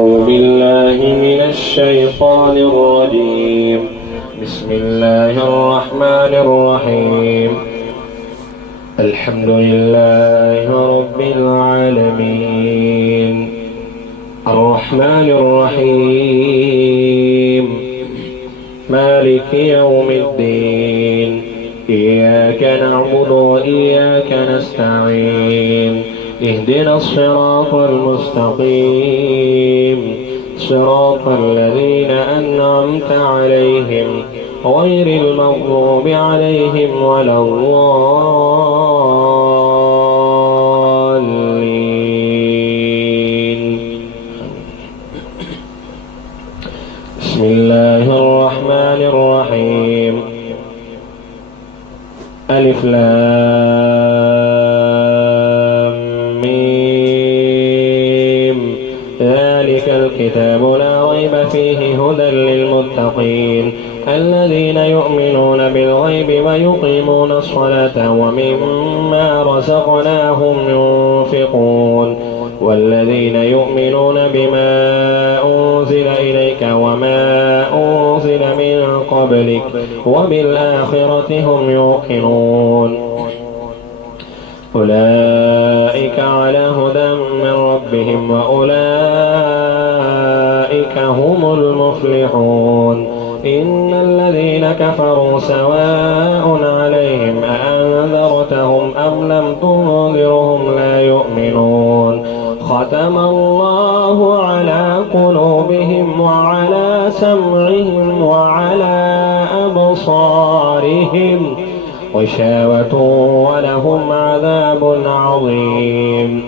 أعوذ بالله من الشيطان الرجيم. بسم الله الرحمن الرحيم. الحمد لله رب العالمين الرحمن الرحيم مالك يوم الدين. إياك نعبد وإياك نستعين. اهدنا الصراط المستقيم صراط الذين أنعمت عليهم غير المغضوب عليهم ولا الضالين. بسم الله الرحمن الرحيم. ألف لام ميم. ذلك الكتاب لا ريب فيه هدى للمتقين الذين يؤمنون بالغيب ويقيمون الصلاة ومما رزقناهم ينفقون والذين يؤمنون بما أنزل إليك وما أنزل من قبلك وبالآخرة هم يوقنون. أولئك على هدى من ربهم وأولئك هم المفلحون. إن الذين كفروا سواء عليهم أأنذرتهم أم لم تنذرهم لا يؤمنون. ختم الله على قلوبهم وعلى سمعهم وعلى أبصارهم غشاوة ولهم عذاب عظيم.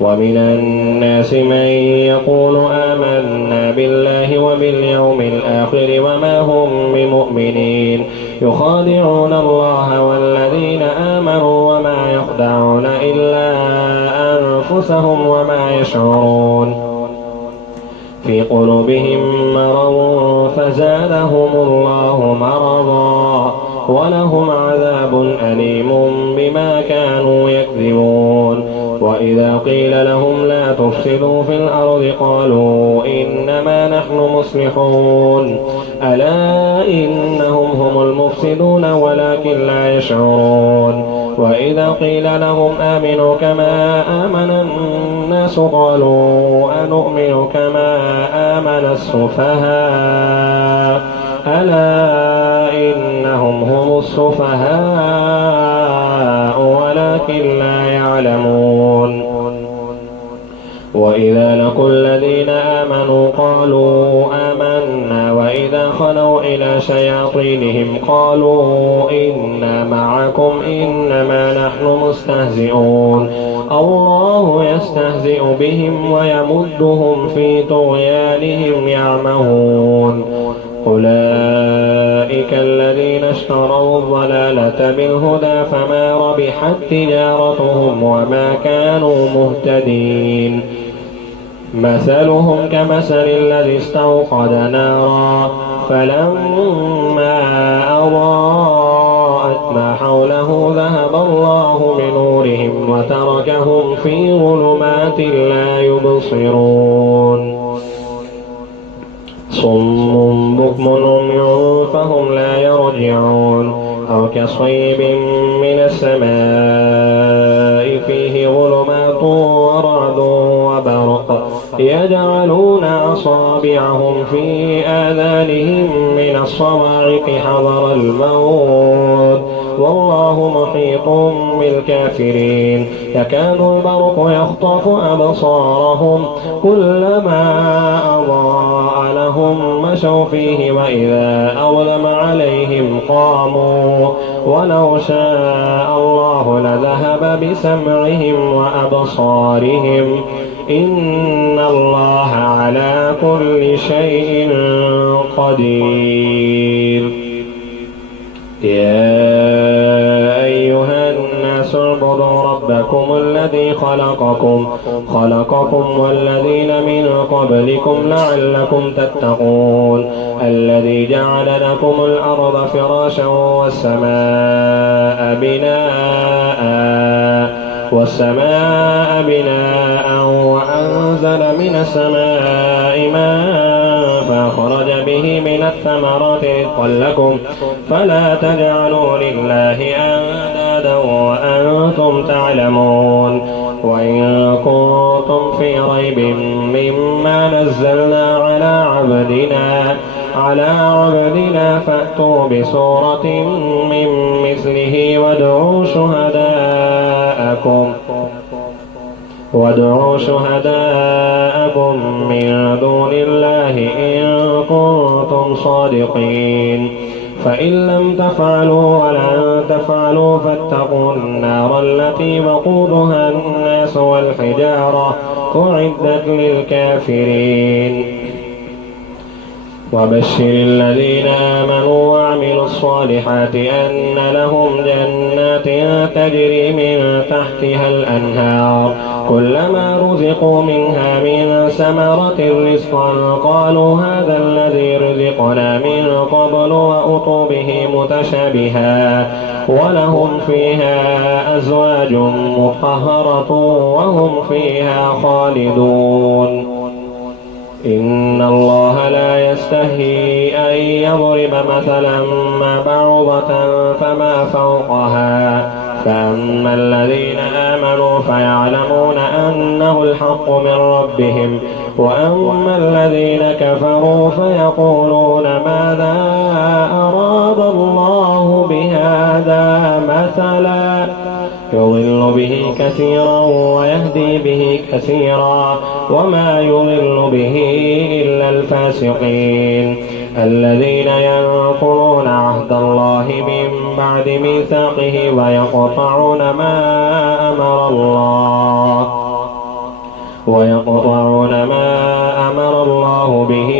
ومن الناس من يقول آمنا بالله وباليوم الآخر وما هم بمؤمنين يخادعون الله والذين آمنوا وما يخدعون إلا أنفسهم وما يشعرون. في قلوبهم مرض فزادهم الله مرضا ولهم عذاب أليم بما كانوا يكذبون. وإذا قيل لهم لا تفسدوا في الأرض قالوا إنما نحن مصلحون. ألا إنهم هم المفسدون ولكن لا يشعرون. وإذا قيل لهم آمنوا كما آمن الناس قالوا أنؤمن كما آمن السفهاء. ألا إنهم هم السفهاء ولكن لا يعلمون. وإذا لقوا الذين آمنوا قالوا آمنا وإذا خلوا إلى شياطينهم قالوا إنا معكم إنما نحن مستهزئون. الله يستهزئ بهم ويمدهم في طغيانهم يعمهون. أولئك الذين اشتروا الضلالة بالهدى فما ربحت تجارتهم وما كانوا مهتدين. مثلهم كمثل الذي استوقد نارا فلما أضاءت ما حوله ذهب الله بنورهم وتركهم في ظلمات لا يبصرون. صم بكم عمي فهم لا يرجعون. أو كصيب من السماء فيه ظلمات ورعد وبرق يجعلون أصابعهم في آذانهم من الصواعق حذر الموت والله محيط بالكافرين. يكاد البرق يخطف أبصارهم كلما أضاء لهم مشوا فيه وإذا أظلم عليهم قاموا. ولو شاء الله لذهب بسمعهم وأبصارهم إن الله على كل شيء قدير. يا أيها الناس اعبدوا ربكم الذي خلقكم والذين من قبلكم لعلكم تتقون. الذي جعل لكم الأرض فراشا والسماء بناء والسماء بناء وأنزل من السماء ماء فأخرج به من الثمرات رزقا لكم فلا تجعلوا لله أندادا وأنتم تعلمون وإن كنتم في ريب مما نزلنا على عبدنا فأتوا بسورة من مثله وادعوا شهداءكم من دون الله إن كنتم صادقين فإن لم تفعلوا ولن تفعلوا فاتقوا النار التي وقودها الناس والحجارة أعدت للكافرين وبشر الذين آمنوا وعملوا الصالحات أن لهم جنات تجري من تحتها الأنهار كلما رزقوا منها من ثمرة رزقا قالوا هذا الذي رزقنا من قبل وأتوا به متشابها ولهم فيها أزواج مطهرة وهم فيها خالدون إن الله لا يستحيي أن يضرب مثلا ما بعوضة فما فوقها فأما الذين آمنوا فيعلمون أنه الحق من ربهم وأما الذين كفروا فيقولون ماذا أراد الله بهذا مثلا يضل به كثيرا ويهدي به كثيرا وما يضل به إلا الفاسقين الذين ينقضون عهد الله من بعد ميثاقه ويقطعون ما أمر الله به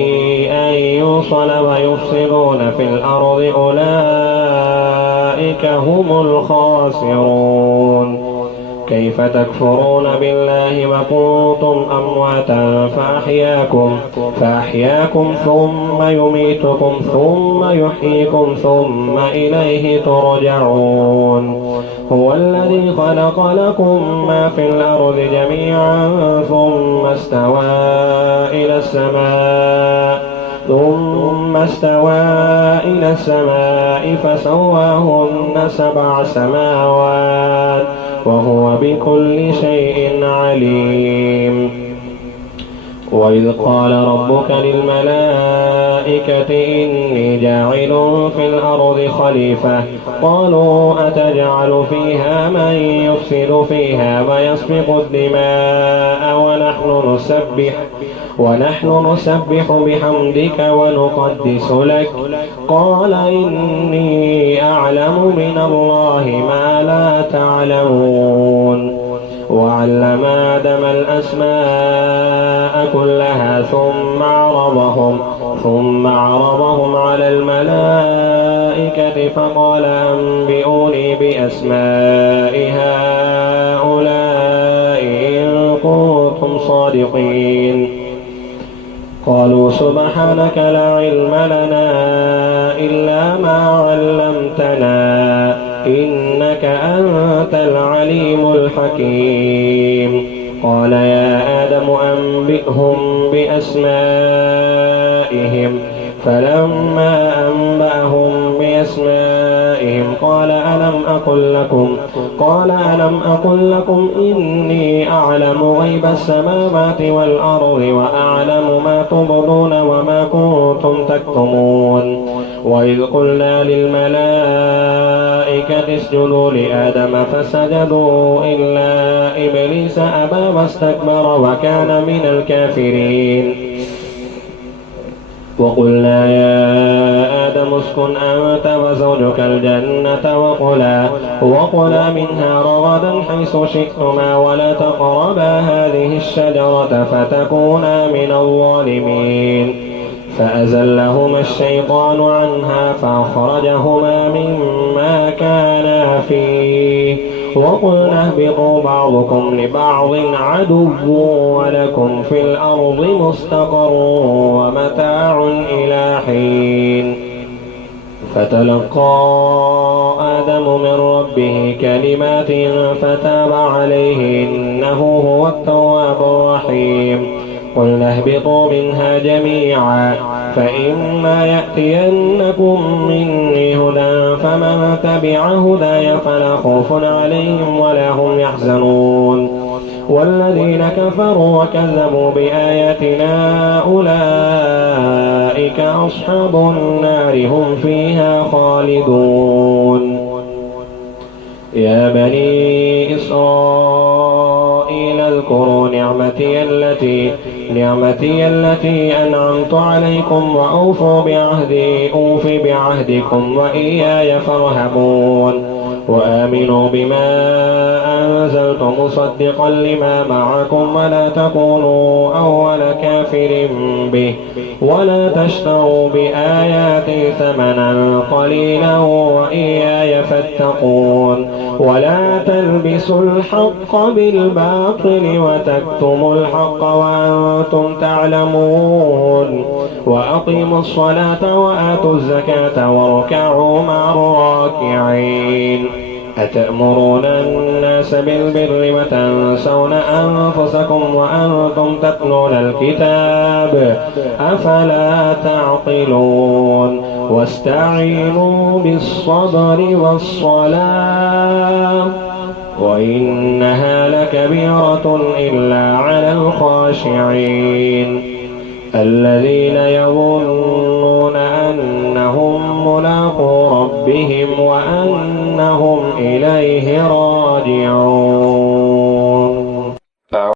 أن يوصل ويفسدون في الأرض أولئك هم الخاسرون كيف تكفرون بالله وكنتم أمواتا فأحياكم ثم يميتكم ثم يحييكم ثم إليه ترجعون هو الذي خلق لكم ما في الأرض جميعا ثم استوى إلى السماء فسواهن 7 سماوات وهو بكل شيء عليم وإذ قال ربك للملائكة إني جاعل في الأرض خليفة قالوا أتجعل فيها من يفسد فيها ويسفك الدماء ونحن نسبح بحمدك ونقدس لك قال إني أعلم من الله ما لا تعلمون وعلم آدم الأسماء كلها ثم عرضهم على الملائكة فقال أنبئوني بأسماء هؤلاء إن كنتم صادقين قالوا سبحانك لا علم لنا إلا ما علمتنا إنك أنت العليم الحكيم قال يا آدم أنبئهم بأسمائهم فلما أنبأهم بأسمائهم قال ألم أقل لكم إني أعلم غيب السماوات والأرض وأعلم ما تبدون وما كنتم تكتمون وإذ قلنا للملائكة اسجدوا لآدم فسجدوا إلا إبليس أبى واستكبر وكان من الكافرين وقلنا يا آدم اسكن أنت وزوجك الجنة وكلا منها رغدا حيث شئتما ولا تقربا هذه الشجرة فتكونا من الظالمين فأزلهما الشيطان عنها فأخرجهما مما كانا فيه وقلنا اهبطوا بعضكم لبعض عدو ولكم في الأرض مستقر ومتاع إلى حين فتلقى آدم من ربه كلمات فتاب عليه إنه هو التواب الرحيم. قلنا اهبطوا منها جميعا فإما يأتينكم مني هدى فمن تبع هداي فلا خوف عليهم ولا هم يحزنون. والذين كفروا وكذبوا بآياتنا أولئك أصحاب النار هم فيها خالدون. يا بني إسرائيل اذكروا نعمتي التي أنعمت عليكم وأوفوا بعهدي أوف بعهدكم وإياي فارهبون. وآمنوا بما أنزلت مصدقا لما معكم ولا تكونوا أول كافر به ولا تشتروا بآياتي ثمنا قليلا وإياي فاتقون. ولا تلبسوا الحق بالباطل وتكتموا الحق وأنتم تعلمون. وأقيموا الصلاة وآتوا الزكاة واركعوا مع الراكعين. أتأمرون الناس بالبر وتنسون أنفسكم وأنتم تتلون الكتاب أفلا تعقلون. واستعينوا بالصبر والصلاة وإنها لكبيرة إلا على الخاشعين الذين يظنون أنهم ملاقو ربهم وأنهم إليه راجعون.